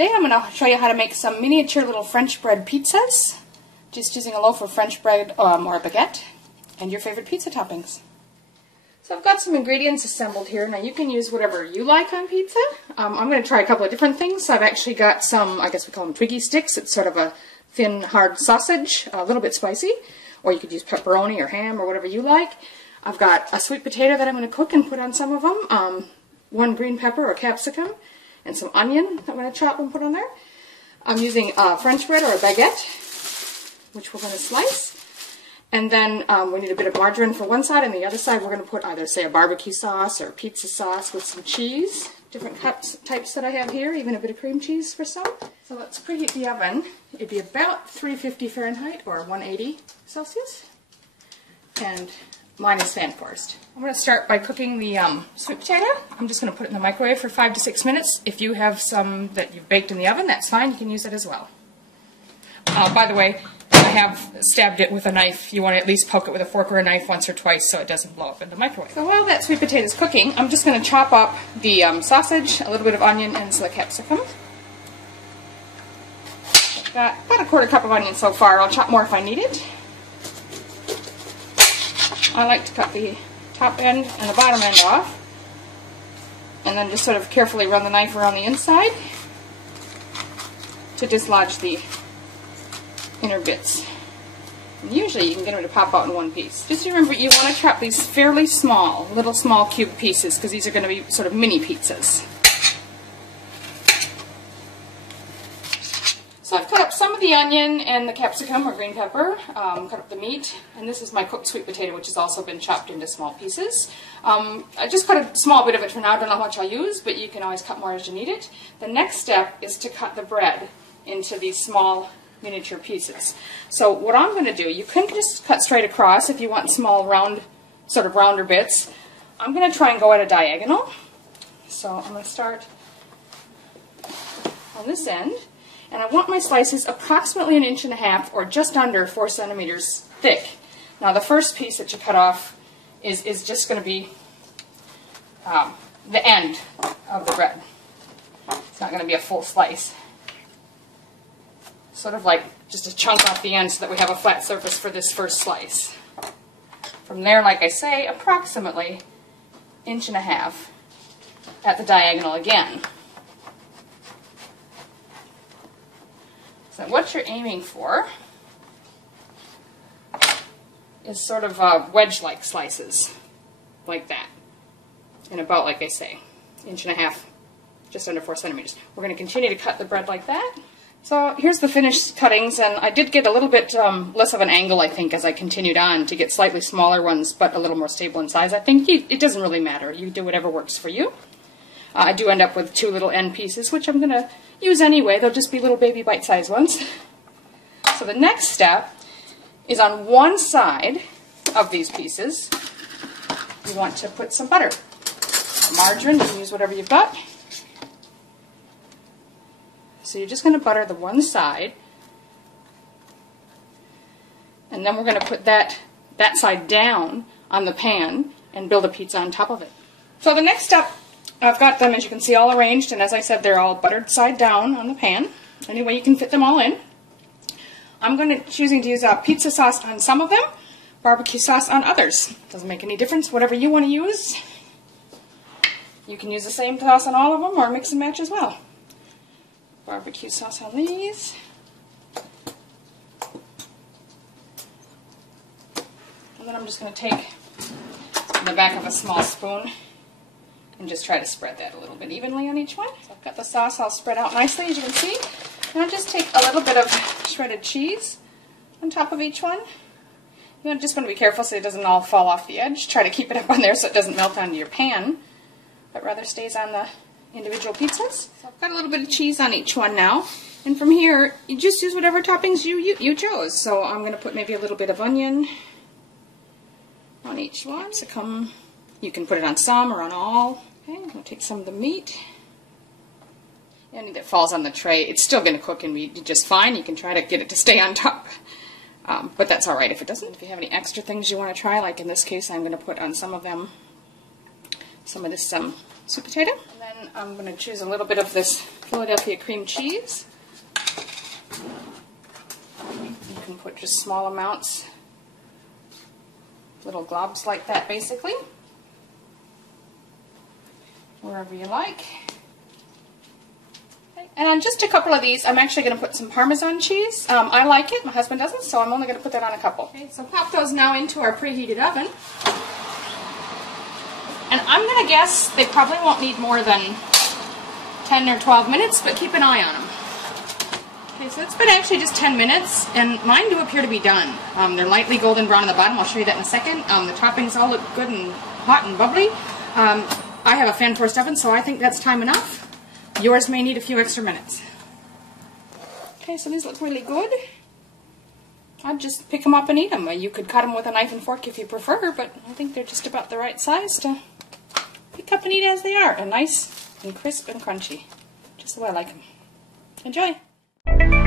Today I'm going to show you how to make some miniature little French bread pizzas, just using a loaf of French bread or a baguette, and your favorite pizza toppings. So I've got some ingredients assembled here. Now you can use whatever you like on pizza. I'm going to try a couple of different things. I've actually got some, I guess we call them Twiggy Stix. It's sort of a thin, hard sausage, a little bit spicy. Or you could use pepperoni or ham or whatever you like. I've got a sweet potato that I'm going to cook and put on some of them. One green pepper or capsicum. And some onion that I'm going to chop and put on there. I'm using French bread or a baguette, which we're going to slice. And then we need a bit of margarine for one side, and the other side we're going to put either, say, a barbecue sauce or pizza sauce with some cheese. Different types that I have here, even a bit of cream cheese for some. So let's preheat the oven. It'd be about 350 Fahrenheit or 180 Celsius. And mine is fan forced. I'm going to start by cooking the sweet potato. I'm just going to put it in the microwave for 5 to 6 minutes. If you have some that you've baked in the oven, that's fine. You can use it as well. By the way, I have stabbed it with a knife. You want to at least poke it with a fork or a knife once or twice so it doesn't blow up in the microwave. So while that sweet potato is cooking, I'm just going to chop up the sausage, a little bit of onion, and some capsicum. I've got about a quarter cup of onion so far. I'll chop more if I need it. I like to cut the top end and the bottom end off, and then just sort of carefully run the knife around the inside to dislodge the inner bits. And usually you can get them to pop out in one piece. Just remember, you want to chop these fairly small, little small cube pieces, because these are going to be sort of mini pizzas. So I've cut up some of the onion and the capsicum or green pepper, cut up the meat, and this is my cooked sweet potato, which has also been chopped into small pieces. I just cut a small bit of it for now. I don't know how much I'll use, but you can always cut more as you need it. The next step is to cut the bread into these small miniature pieces. So what I'm going to do, you can just cut straight across if you want small round, sort of rounder bits. I'm going to try and go at a diagonal. So I'm going to start on this end. And I want my slices approximately 1.5 inches or just under 4 centimeters thick. Now the first piece that you cut off is just going to be the end of the bread. It's not going to be a full slice. Sort of like just a chunk off the end so that we have a flat surface for this first slice. From there, like I say, approximately 1.5 inches at the diagonal again. So what you're aiming for is sort of wedge-like slices, like that, and about, like I say, 1.5 inches, just under 4 centimeters. We're going to continue to cut the bread like that. So here's the finished cuttings, and I did get a little bit less of an angle, I think, as I continued on to get slightly smaller ones, but a little more stable in size. I think it doesn't really matter. You do whatever works for you. I do end up with 2 little end pieces, which I'm going to use anyway. They'll just be little baby bite-sized ones. So the next step is on one side of these pieces, you want to put some butter. Margarine, you can use whatever you've got. So you're just going to butter the one side, and then we're going to put that side down on the pan and build a pizza on top of it. So the next step, I've got them, as you can see, all arranged, and as I said, they're all buttered side down on the pan. Any way you can fit them all in. I'm choosing to use pizza sauce on some of them, barbecue sauce on others. Doesn't make any difference, whatever you want to use. You can use the same sauce on all of them or mix and match as well. Barbecue sauce on these. And then I'm just going to take the back of a small spoon and just try to spread that a little bit evenly on each one. So I've got the sauce all spread out nicely, as you can see. And I'll just take a little bit of shredded cheese on top of each one. You're just going to be careful so it doesn't all fall off the edge. Try to keep it up on there so it doesn't melt onto your pan, but rather stays on the individual pizzas. So I've got a little bit of cheese on each one now. And from here, you just use whatever toppings you chose. So I'm going to put maybe a little bit of onion on each one. Capsicum. You can put it on some or on all. Okay, I'm going to take some of the meat. Any that falls on the tray, it's still going to cook and be just fine. You can try to get it to stay on top. But that's alright if it doesn't. If you have any extra things you want to try, like in this case, I'm going to put on some of them some of this sweet potato. And then I'm going to choose a little bit of this Philadelphia cream cheese. You can put just small amounts, little globs like that basically, wherever you like. And just a couple of these, I'm actually going to put some Parmesan cheese. I like it, my husband doesn't, so I'm only going to put that on a couple. Okay, so pop those now into our preheated oven. And I'm going to guess they probably won't need more than 10 or 12 minutes, but keep an eye on them. Okay, so it's been actually just 10 minutes, and mine do appear to be done. They're lightly golden brown on the bottom. I'll show you that in a second. The toppings all look good and hot and bubbly. I have a fan forced oven, so I think that's time enough. Yours may need a few extra minutes. Okay, so these look really good. I'd just pick them up and eat them. You could cut them with a knife and fork if you prefer, but I think they're just about the right size to pick up and eat as they are. And nice and crisp and crunchy. Just the way I like them. Enjoy!